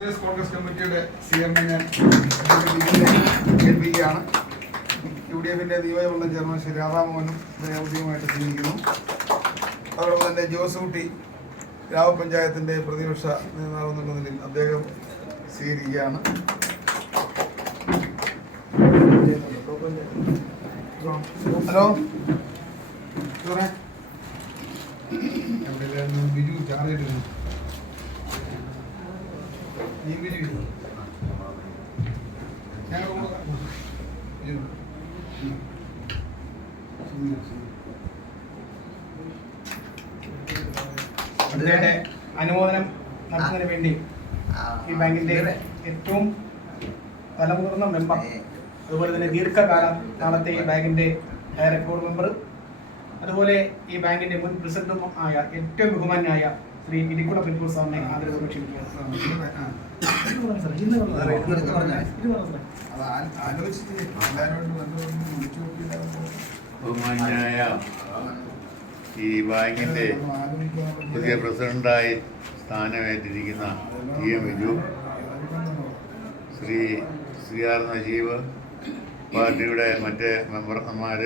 കോൺഗ്രസ് കമ്മിറ്റിയുടെ ചെയർമാൻ ഞാൻ ഏൽപ്പിക്കുകയാണ്. യു ഡി എഫിന്റെ നിയമമണ്ഡലം ചെയർമാൻ ശ്രീ രാധാമോഹനും ഔദ്യോഗികമായിട്ട് സ്വീകരിക്കുന്നു അതോടൊപ്പം തന്നെ ജോസൂട്ടി ഗ്രാമപഞ്ചായത്തിന്റെ പ്രതിപക്ഷ നേതാവ് എന്നുള്ള നിലയിൽ അദ്ദേഹം സ്വീകരിക്കുകയാണ്. ഹലോ? ബിജു ചാറിയിട്ട് അതിന്റെ അനുമോദനം നടത്തുന്നതിന് വേണ്ടി ഈ ബാങ്കിന്റെ ഏറ്റവും തലമുതിർന്ന മെമ്പർ അതുപോലെ തന്നെ ദീർഘകാലം നാളത്തെ ഈ ബാങ്കിന്റെ ഡയറക്ടർ ബോർഡ് മെമ്പർ അതുപോലെ ഈ ബാങ്കിന്റെ മുൻ പ്രസിഡന്റും ആയ ഏറ്റവും ബഹുമാന്യായ ശ്രീ ഇരിക്കുട പ്രിൻസിപ്പൽ സാറിനെ ആദരവ് ക്ഷണിക്കുന്നു അത് ആ- ആലോചിച്ച് എല്ലാവരോടും ബന്ധപ്പെട്ട് വിളിച്ചു നോക്കിയില്ലായിരുന്നു. ബഹുമാന്യായ ഈ ബാങ്കിന്റെ ആലോചിക്കാനുള്ള പുതിയ പ്രസിഡന്റായി സ്ഥാനമേറ്റിരിക്കുന്ന T M Biju Shri Shri R Najeeb പാർട്ടിയുടെ മറ്റ് മെമ്പർമാർ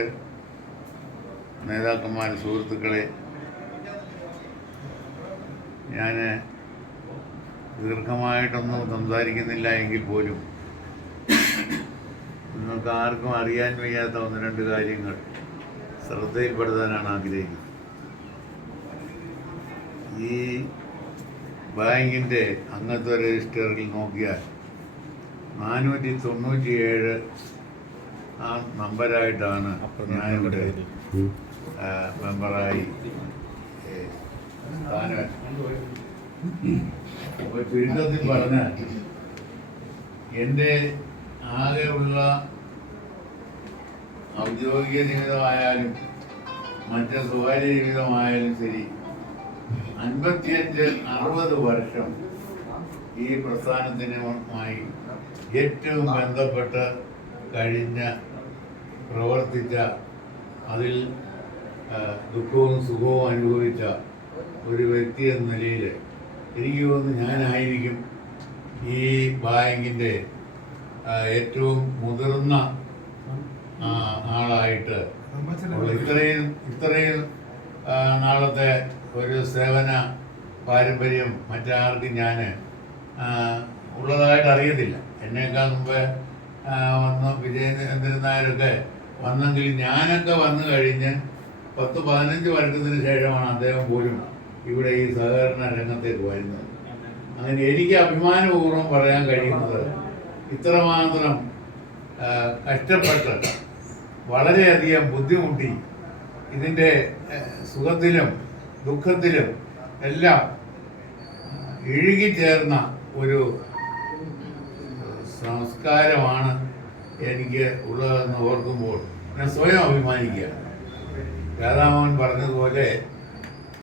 നേതാക്കന്മാർ സുഹൃത്തുക്കളെ ഞാൻ ദീർഘമായിട്ടൊന്നും സംസാരിക്കുന്നില്ല എങ്കിൽ പോലും നിങ്ങൾക്ക് ആർക്കും അറിയാൻ വയ്യാത്ത ഒന്ന് രണ്ട് കാര്യങ്ങൾ ശ്രദ്ധയിൽപ്പെടുത്താനാണ് ആഗ്രഹിക്കുന്നത്. ഈ ബാങ്കിന്റെ അംഗത്വ രജിസ്റ്ററിൽ നോക്കിയാൽ നാനൂറ്റി തൊണ്ണൂറ്റിയേഴ് ആ നമ്പരായിട്ടാണ് ഞാനിവിടെ മെമ്പറായി സ്ഥാനം അപ്പോൾ ചുരുക്കത്തിൽ പറഞ്ഞാൽ എന്റെ ആകെയുള്ള ഔദ്യോഗിക ജീവിതമായാലും മറ്റ് സ്വകാര്യ ജീവിതമായാലും ശരി അൻപത്തിയഞ്ച് അറുപത് വർഷം ഈ പ്രസ്ഥാനത്തിനുമായി ഏറ്റവും ബന്ധപ്പെട്ട് കഴിഞ്ഞ പ്രവർത്തിച്ച അതിൽ ദുഃഖവും സുഖവും അനുഭവിച്ച ഒരു വ്യക്തി എന്ന നിലയിൽ എനിക്ക് തോന്നുന്നു ഞാനായിരിക്കും ഈ ബാങ്കിന്റെ ഏറ്റവും മുതിർന്ന ആളായിട്ട് ഇത്രയും ഇത്രയും നാളത്തെ ഒരു സേവന പാരമ്പര്യം മറ്റാർക്കും ഞാൻ ഉള്ളതായിട്ട് അറിയത്തില്ല. എന്നേക്കാൾ മുമ്പ് വന്ന് വിജയ നായരൊക്കെ വന്നെങ്കിൽ ഞാനൊക്കെ വന്നു കഴിഞ്ഞ് പത്ത് പതിനഞ്ച് വർഷത്തിന് ശേഷമാണ് അദ്ദേഹം പോലും ഇവിടെ ഈ സഹകരണ രംഗത്തേക്ക് വരുന്നത്. അങ്ങനെ എനിക്ക് അഭിമാനപൂർവം പറയാൻ കഴിയുന്നത് ഇത്രമാത്രം കഷ്ടപ്പെട്ട് വളരെയധികം ബുദ്ധിമുട്ടി ഇതിന്റെ സുഖത്തിലും ദുഃഖത്തിലും എല്ലാം ഇഴുകിച്ചേർന്ന ഒരു സംസ്കാരമാണ് എനിക്ക് ഉള്ളതെന്ന് ഓർക്കുമ്പോൾ ഞാൻ സ്വയം അഭിമാനിക്കുക രാധാമോഹൻ പറഞ്ഞതുപോലെ